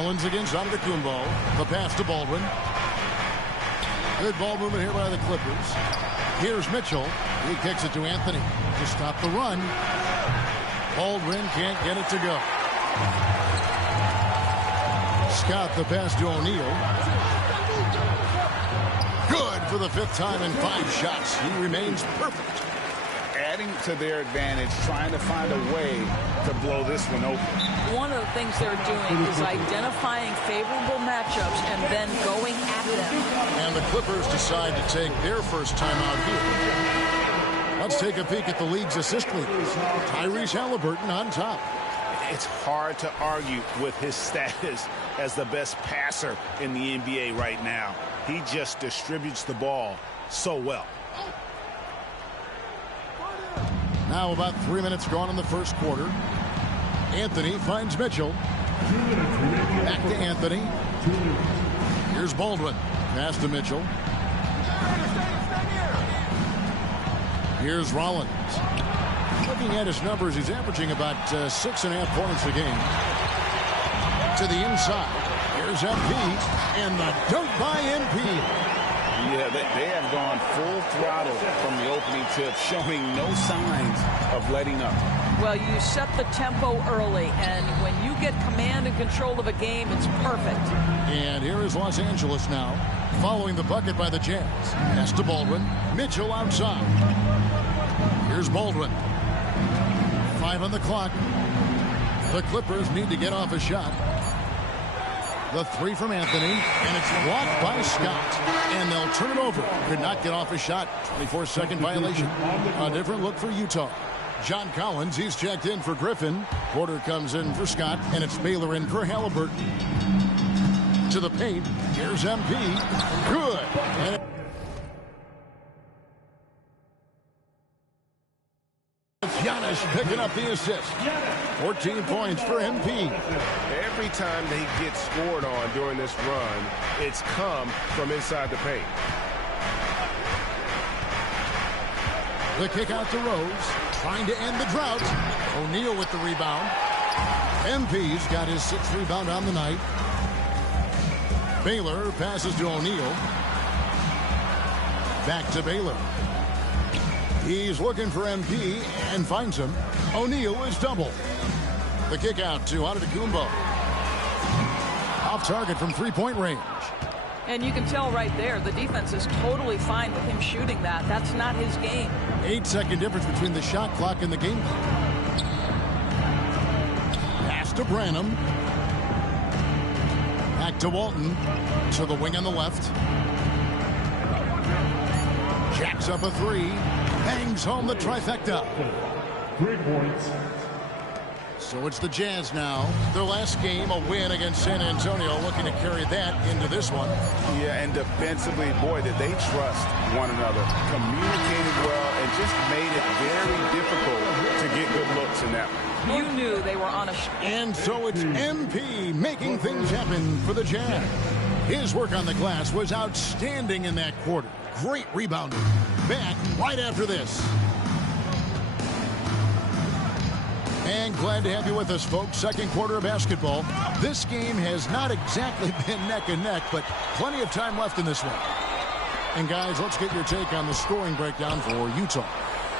Collins against Antetokounmpo. The pass to Baldwin. Good ball movement here by the Clippers. Here's Mitchell. He kicks it to Anthony to stop the run. Baldwin can't get it to go. Scott the pass to O'Neal. Good for the 5th time in 5 shots. He remains perfect. Adding to their advantage, trying to find a way to blow this one open. One of the things they're doing is identifying favorable matchups and then going at them. And the Clippers decide to take their first time out here. Let's take a peek at the league's assist leaders. Tyrese Halliburton on top. It's hard to argue with his status as the best passer in the NBA right now. He just distributes the ball so well. Now about 3 minutes gone in the first quarter. Anthony finds Mitchell. Back to Anthony. Here's Baldwin. Pass to Mitchell. Here's Rollins. Looking at his numbers, he's averaging about 6.5 points a game. To the inside. Here's MP. And the dunk by MP. Yeah, they have gone full throttle from the opening tip, showing no signs of letting up. Well, you set the tempo early, and when you get command and control of a game, it's perfect. And here is Los Angeles now, following the bucket by the Jazz. Pass to Baldwin. Mitchell outside. Here's Baldwin. 5 on the clock. The Clippers need to get off a shot. The 3 from Anthony, and it's blocked by Scott. And they'll turn it over. Could not get off a shot. 24-second violation. A different look for Utah. John Collins, he's checked in for Griffin. Porter comes in for Scott, and it's Baylor in for Halliburton. To the paint. Here's MP. Good. And Giannis picking up the assist. 14 points for MP. Every time they get scored on during this run, it's come from inside the paint. The kick out to Rose, trying to end the drought. O'Neal with the rebound. MP's got his 6th rebound on the night. Baylor passes to O'Neal. Back to Baylor. He's looking for MP and finds him. O'Neal is double. The kick out to Antetokounmpo. Off target from 3-point range. And you can tell right there, the defense is totally fine with him shooting that. That's not his game. 8-second difference between the shot clock and the game clock. Pass to Branham. Back to Walton. To the wing on the left. Jacks up a 3. Bangs home the trifecta. 3 points. So it's the Jazz now. Their last game, a win against San Antonio, looking to carry that into this one. Yeah, and defensively, boy, did they trust one another. Communicated well and just made it very difficult to get good looks in that one. You knew they were on a... And so it's MP making things happen for the Jazz. His work on the glass was outstanding in that quarter. Great rebounding. Back right after this. And glad to have you with us, folks. Second quarter of basketball. This game has not exactly been neck and neck, but plenty of time left in this one. And guys, let's get your take on the scoring breakdown for Utah.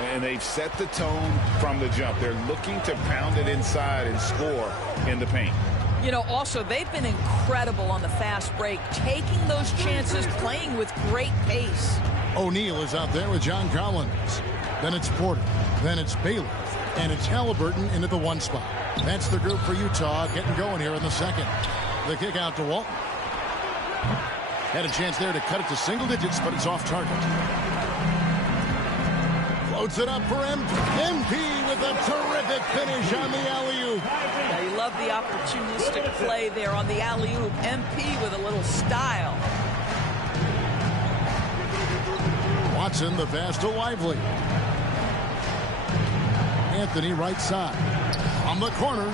And they've set the tone from the jump. They're looking to pound it inside and score in the paint. You know, also, they've been incredible on the fast break, taking those chances, playing with great pace. O'Neal is out there with John Collins. Then it's Porter. Then it's Baylor. And it's Halliburton into the 1 spot. That's the group for Utah getting going here in the second. The kick out to Walton. Had a chance there to cut it to single digits, but it's off target. Floats it up for MP. MP with a terrific finish on the alley-oop. Yeah, you love the opportunistic play there on the alley-oop. MP with a little style. Watson the pass to Lively. Anthony right side. On the corner.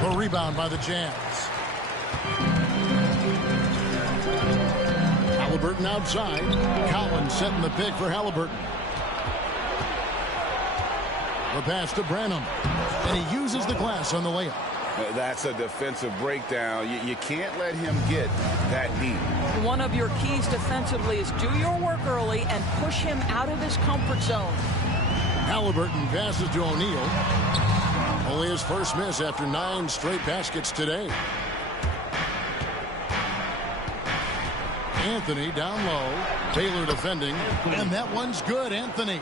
The rebound by the Jazz. Halliburton outside. Collins setting the pick for Halliburton. The pass to Branham. And he uses the glass on the layup. That's a defensive breakdown. You can't let him get that deep. One of your keys defensively is do your work early and push him out of his comfort zone. Halliburton passes to O'Neal. Only his first miss after 9 straight baskets today. Anthony down low. Taylor defending. And that one's good, Anthony.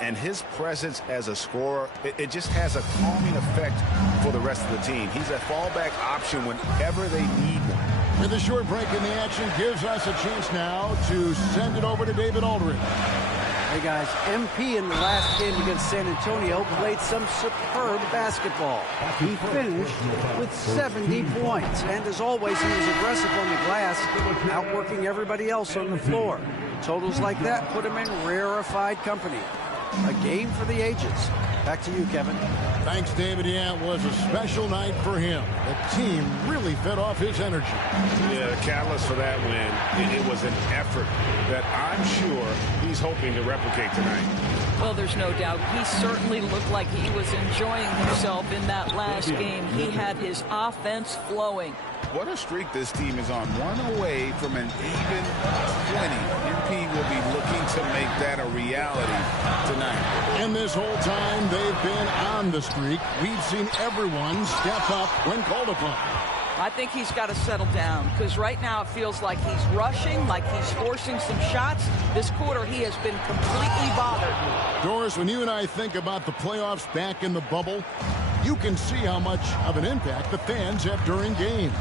And his presence as a scorer, it just has a calming effect for the rest of the team. He's a fallback option whenever they need one. With a short break in the action, gives us a chance now to send it over to David Aldridge. Hey guys, MP in the last game against San Antonio played some superb basketball. He finished with 70 points, and as always, he was aggressive on the glass, outworking everybody else on the floor. Totals like that put him in rarefied company. A game for the ages. Back to you, Kevin. Thanks, David. Yeah, it was a special night for him. The team really fed off his energy. Yeah, the catalyst for that win, it was an effort that I'm sure he's hoping to replicate tonight. Well, there's no doubt. He certainly looked like he was enjoying himself in that last game. He had his offense flowing. What a streak this team is on. One away from an even 20. MP will be looking to make that a reality tonight. And this whole time they've been on the streak, we've seen everyone step up when called upon. I think he's got to settle down because right now it feels like he's rushing, like he's forcing some shots. This quarter he has been completely bothered. Doris, when you and I think about the playoffs back in the bubble, you can see how much of an impact the fans have during games.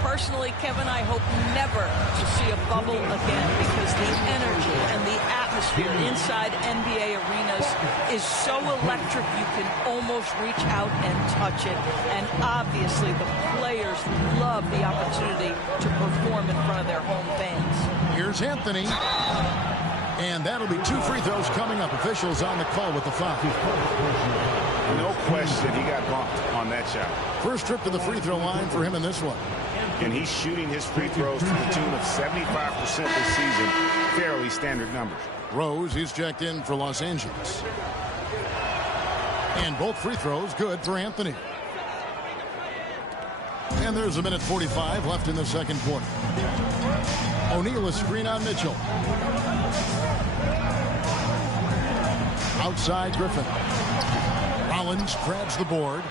Personally, Kevin, I hope never to see a bubble again because the energy and the atmosphere inside NBA arenas is so electric you can almost reach out and touch it. And obviously the players love the opportunity to perform in front of their home fans. Here's Anthony. And that'll be 2 free throws coming up. Officials on the call with the foul. No question he got bumped on that shot. First trip to the free throw line for him in this one. And he's shooting his free throws to the tune of 75% this season. Fairly standard numbers. Rose is checked in for Los Angeles. And both free throws good for Anthony. And there's 1:45 left in the second quarter. O'Neal a screen on Mitchell. Outside Griffin. Rollins grabs the board.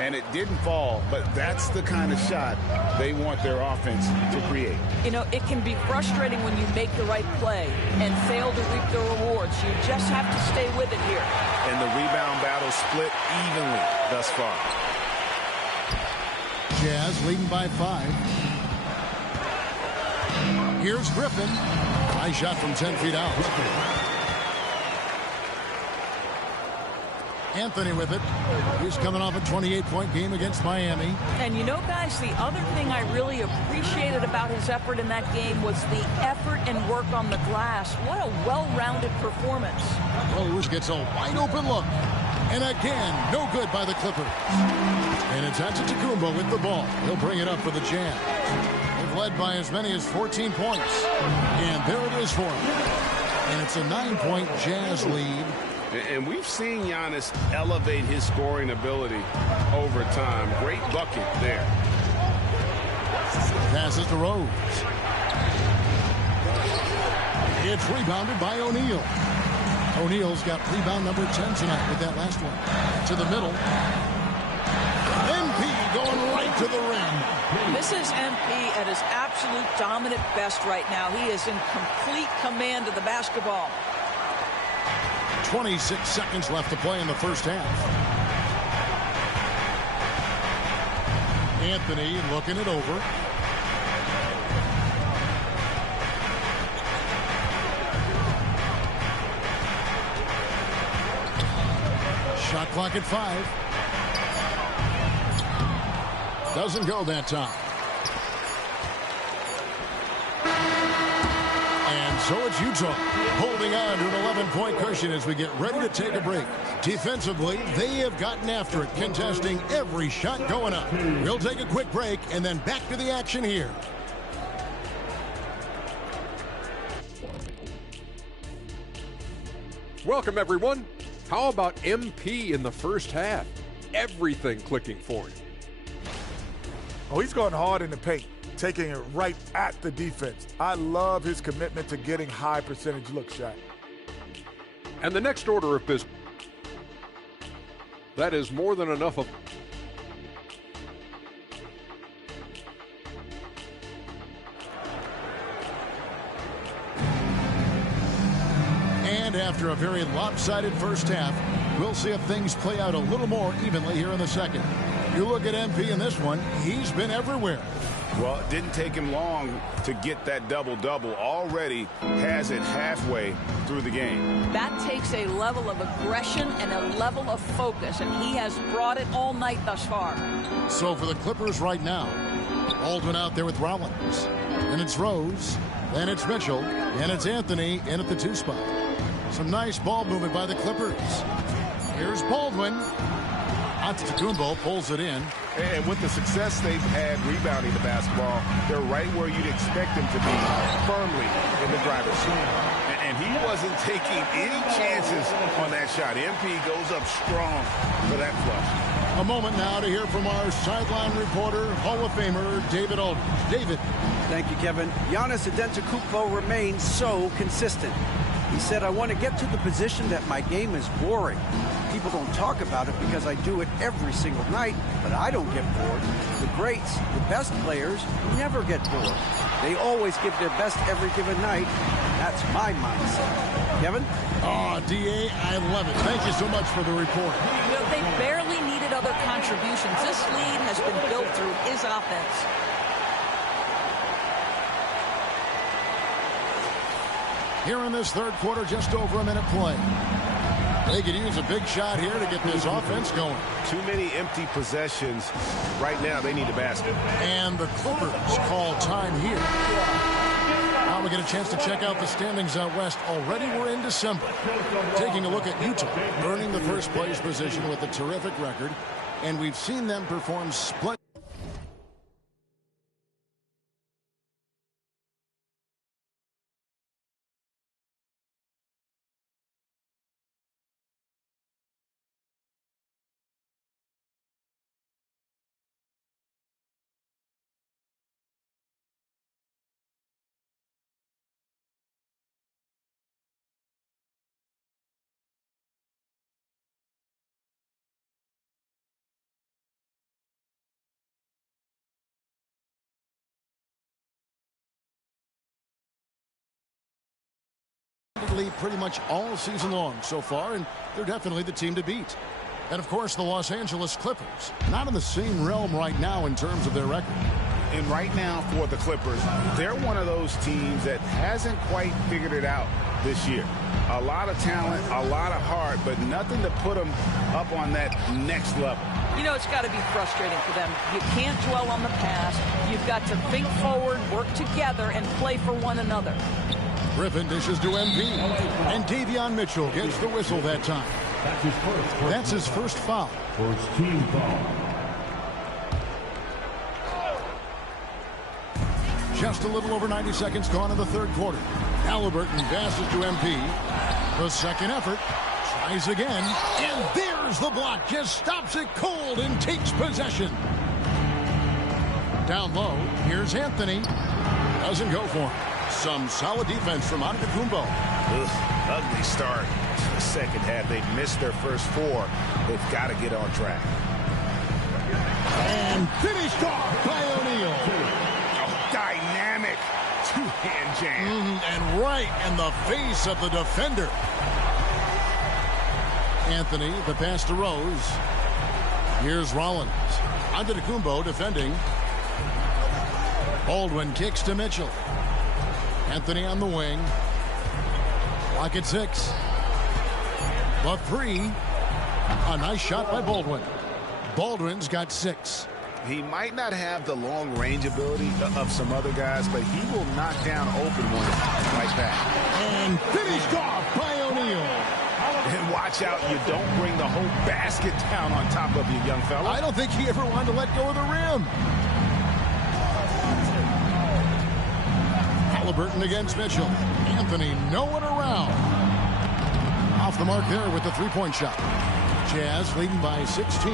And it didn't fall, but that's the kind of shot they want their offense to create. You know, it can be frustrating when you make the right play and fail to reap the rewards. You just have to stay with it here. And the rebound battle split evenly thus far. Jazz leading by 5. Here's Griffin. High shot from 10 feet out. Anthony with it. He's coming off a 28-point game against Miami. And you know, guys, the other thing I really appreciated about his effort in that game was the effort and work on the glass. What a well-rounded performance. Rose gets a wide-open look. And again, no good by the Clippers. And it's Antetokounmpo with the ball. He'll bring it up for the Jazz. They've led by as many as 14 points. And there it is for him. And it's a 9-point Jazz lead. And we've seen Giannis elevate his scoring ability over time. Great bucket there. Passes to Rose. It's rebounded by O'Neal. O'Neal's got rebound number 10 tonight with that last one. To the middle. MP going right to the rim. This is MP at his absolute dominant best right now. He is in complete command of the basketball. 26 seconds left to play in the first half. Anthony looking it over. Shot clock at 5. Doesn't go that time. And so it's Utah holding on to an 11-point cushion as we get ready to take a break. Defensively, they have gotten after it, contesting every shot going up. We'll take a quick break and then back to the action here. Welcome, everyone. How about MP in the first half? Everything clicking for him. Oh, he's going hard in the paint, taking it right at the defense. I love his commitment to getting high percentage looks, Shaq. And the next order of business. That is more than enough of. And after a very lopsided first half, we'll see if things play out a little more evenly here in the second. You look at MP in this one, he's been everywhere. Well, it didn't take him long to get that double-double. Already has it halfway through the game. That takes a level of aggression and a level of focus, and he has brought it all night thus far. So for the Clippers right now, Baldwin out there with Rollins. And it's Rose, then it's Mitchell, and it's Anthony in at the 2 spot. Some nice ball movement by the Clippers. Here's Baldwin. Antetokounmpo pulls it in. And with the success they've had rebounding the basketball, they're right where you'd expect them to be, firmly in the driver's seat. And he wasn't taking any chances on that shot. MP goes up strong for that flush. A moment now to hear from our sideline reporter, Hall of Famer David Aldridge. David. Thank you, Kevin. Giannis Antetokounmpo remains so consistent. He said, I want to get to the position that my game is boring. People don't talk about it because I do it every single night, but I don't get bored. The greats, the best players, never get bored. They always give their best every given night. That's my mindset. Kevin? Oh, D.A., I love it. Thank you so much for the report. You know, they barely needed other contributions. This lead has been built through his offense. Here in this third quarter, just over a minute play. They could use a big shot here to get this offense going. Too many empty possessions. Right now, they need a basket. And the Clippers call time here. Now we get a chance to check out the standings out west. Already we're in December. Taking a look at Utah, earning the first place position with a terrific record. And we've seen them perform splendidly. Pretty much all season long so far, and they're definitely the team to beat. And of course the Los Angeles Clippers, not in the same realm right now in terms of their record. And right now for the Clippers, they're one of those teams that hasn't quite figured it out this year. A lot of talent, a lot of heart, but nothing to put them up on that next level. You know, it's got to be frustrating for them. You can't dwell on the past. You've got to think forward, work together, and play for one another. Griffin dishes to MP, and Davion Mitchell gets the whistle that time. That's his first foul. First team foul. Just a little over 90 seconds gone in the third quarter. Halliburton passes to MP. The second effort. Tries again. And there's the block. Just stops it cold and takes possession. Down low. Here's Anthony. Doesn't go for him. Some solid defense from Antetokounmpo. Ugly start to the second half. They've missed their first 4. They've got to get on track. And finished off by O'Neal. Oh, dynamic two-hand jam. And right in the face of the defender. Anthony, the pass to Rose. Here's Rollins. Antetokounmpo defending. Baldwin kicks to Mitchell. Anthony on the wing. Clock at 6. The 3. A nice shot by Baldwin. Baldwin's got 6. He might not have the long range ability of some other guys, but he will knock down open ones like that. And finished off by O'Neal. And watch out, you don't bring the whole basket down on top of you, young fella. I don't think he ever wanted to let go of the rim. Halliburton against Mitchell. Anthony nowhere around. Off the mark there with the three-point shot. Jazz leading by 16.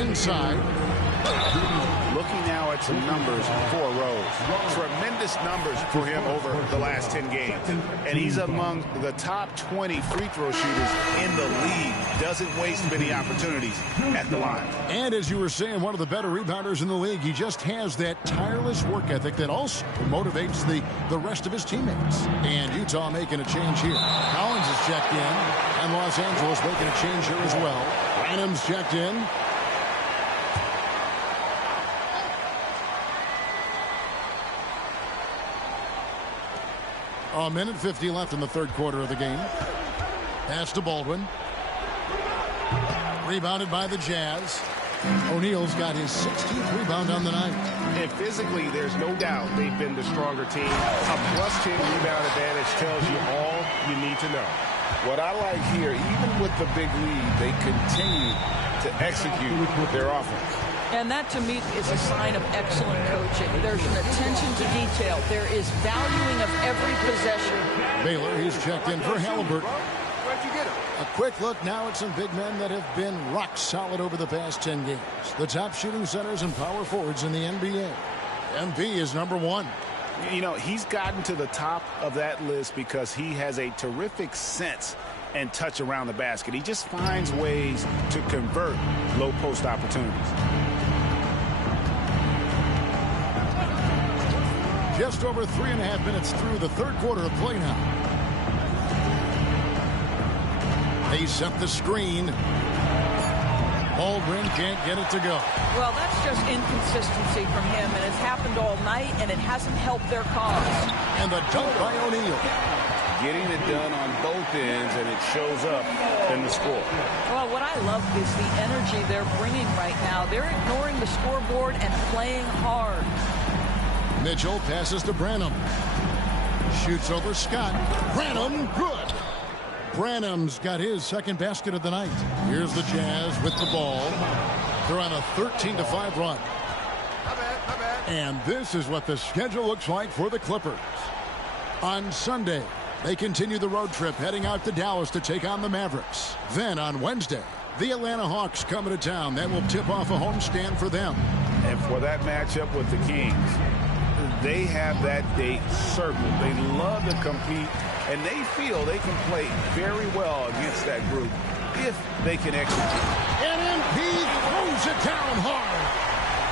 Inside. Looking now at some numbers for Rose. Tremendous numbers for him over the last 10 games. And he's among the top 20 free throw shooters in the league. Doesn't waste many opportunities at the line. And as you were saying, one of the better rebounders in the league. He just has that tireless work ethic that also motivates the rest of his teammates. And Utah making a change here. Collins is checked in, and Los Angeles making a change here as well. Branham's checked in. A minute 50 left in the third quarter of the game. Pass to Baldwin. Rebounded by the Jazz. O'Neal's got his 16th rebound on the night. And physically, there's no doubt they've been the stronger team. A +10 rebound advantage tells you all you need to know. What I like here, even with the big lead, they continue to execute their offense. And that, to me, is a sign of excellent coaching. There's an attention to detail. There is valuing of every possession. Baylor, he's checked in for Halliburton. A quick look now at some big men that have been rock solid over the past 10 games. The top shooting centers and power forwards in the NBA. MP is number 1. You know, he's gotten to the top of that list because he has a terrific sense and touch around the basket. He just finds ways to convert low post opportunities. Just over 3.5 minutes through the third quarter of play now. They set the screen. Baldwin can't get it to go. Well, that's just inconsistency from him, and it's happened all night, and it hasn't helped their cause. And the dunk by O'Neal. Getting it done on both ends, and it shows up in the score. Well, what I love is the energy they're bringing right now. They're ignoring the scoreboard and playing hard. Mitchell passes to Branham. Shoots over Scott. Branham, good. Branham's got his second basket of the night. Here's the Jazz with the ball. They're on a 13-5 run. And this is what the schedule looks like for the Clippers. On Sunday, they continue the road trip heading out to Dallas to take on the Mavericks. Then on Wednesday, the Atlanta Hawks coming to town. That will tip off a homestand for them. And for that matchup with the Kings, they have that date circled. They love to compete, and they feel they can play very well against that group if they can execute. And MP throws it down hard.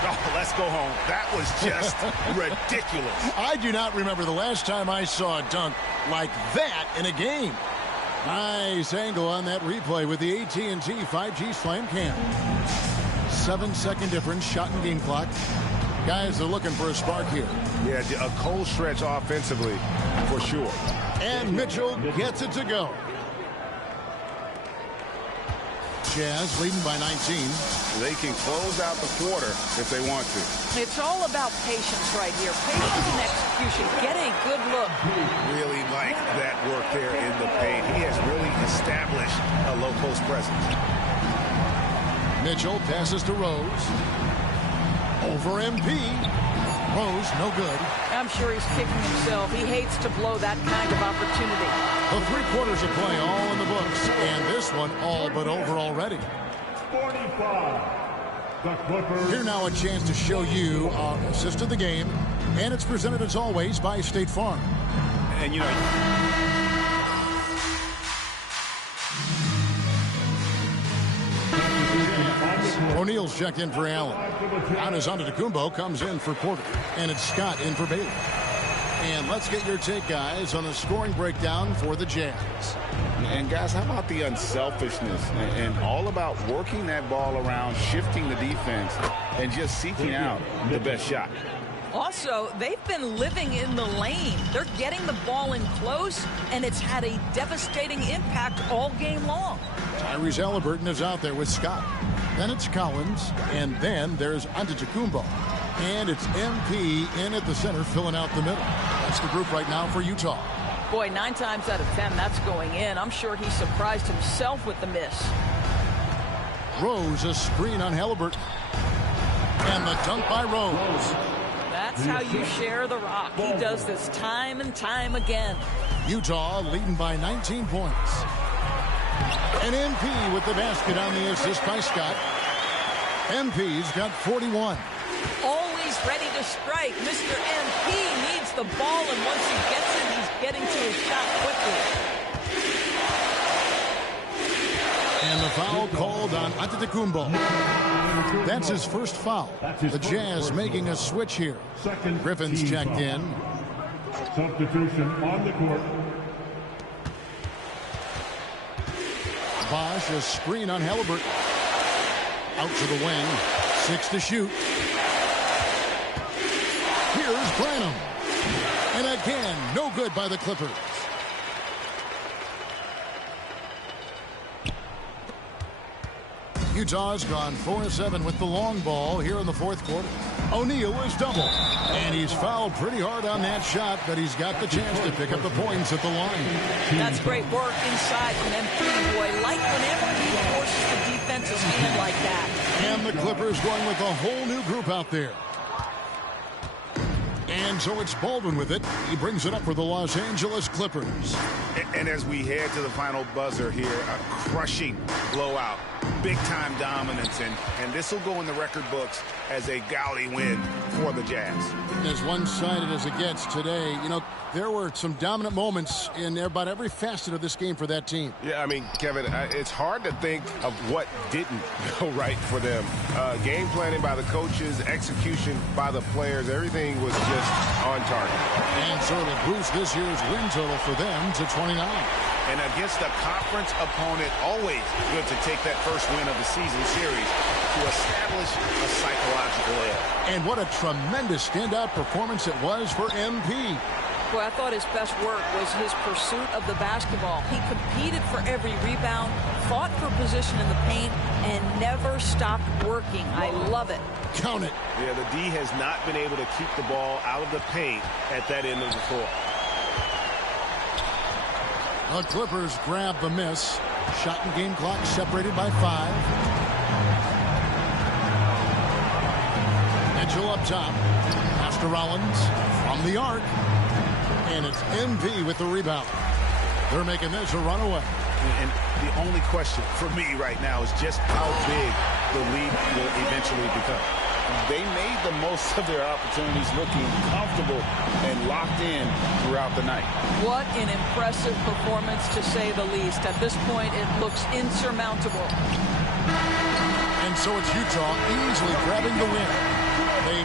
Oh, let's go home. That was just ridiculous. I do not remember the last time I saw a dunk like that in a game. Nice angle on that replay with the AT&T 5G Slam Cam. 7-second difference, shot and game clock. Guys are looking for a spark here. Yeah, a cold stretch offensively for sure. And Mitchell gets it to go. Jazz leading by 19. They can close out the quarter if they want to. It's all about patience right here. Patience and execution. Get a good look. Really like that work there in the paint. He has really established a low post presence. Mitchell passes to Rose. Over MP. Rose, no good. I'm sure he's kicking himself. He hates to blow that kind of opportunity. The 3 quarters of play all in the books. And this one all but over already. 45. The Clippers. Here now a chance to show you our assist of the game. And it's presented as always by State Farm. And you know... O'Neal's checked in for Allen. Giannis Antetokounmpo comes in for Porter. And it's Scott in for Baylor. And let's get your take, guys, on the scoring breakdown for the Jazz. And, guys, how about the unselfishness and all about working that ball around, shifting the defense, and just seeking out the best shot? Also, they've been living in the lane. They're getting the ball in close, and it's had a devastating impact all game long. Tyrese Halliburton is out there with Scott. Then it's Collins, and then there's Antetokounmpo. And it's MP in at the center, filling out the middle. That's the group right now for Utah. Boy, 9 times out of 10, that's going in. I'm sure he surprised himself with the miss. Rose, a screen on Halliburton. And the dunk by Rose. That's how you share the rock. He does this time and time again. Utah leading by 19 points. And MP with the basket on the assist by Scott. MP's got 41. Always ready to strike. Mr. MP needs the ball, and once he gets it, he's getting to his shot quickly. And the foul called on Antetokounmpo. That's his first foul. The Jazz making a switch here. Griffin's checked in. Substitution on the court. Bosch, a screen on Halliburton. Out to the wing. 6 to shoot. Here's Branham. And again, no good by the Clippers. Utah's gone 4-7 with the long ball here in the fourth quarter. O'Neal is double. And he's fouled pretty hard on that shot, but he's got the chance to pick up the points at the line. That's great work inside from MP. Boy, like whenever he forces the defense's hand like that. And the Clippers going with a whole new group out there. And so it's Baldwin with it. He brings it up for the Los Angeles Clippers. And as we head to the final buzzer here, a crushing blowout, big-time dominance, and this will go in the record books as a gaudy win for the Jazz. As one-sided as it gets today, you know, there were some dominant moments in about every facet of this game for that team. Yeah, I mean, Kevin, it's hard to think of what didn't go right for them. Game planning by the coaches, execution by the players, everything was just on target. And so to boost this year's win total for them to 29. And against a conference opponent, always good to take that first win of the season series to establish a psychological edge. And what a tremendous standout performance it was for MP. Boy, I thought his best work was his pursuit of the basketball. He competed for every rebound, fought for position in the paint, and never stopped working. I love it. Count it. Yeah, the D has not been able to keep the ball out of the paint at that end of the floor. The Clippers grab the miss. Shot and game clock separated by 5. Mitchell up top. Pass to Rollins from the arc. And it's MP with the rebound. They're making this a runaway. And the only question for me right now is just how big the lead will eventually become. They made the most of their opportunities, looking comfortable and locked in throughout the night. What an impressive performance, to say the least. At this point, it looks insurmountable. And so it's Utah easily grabbing the win. They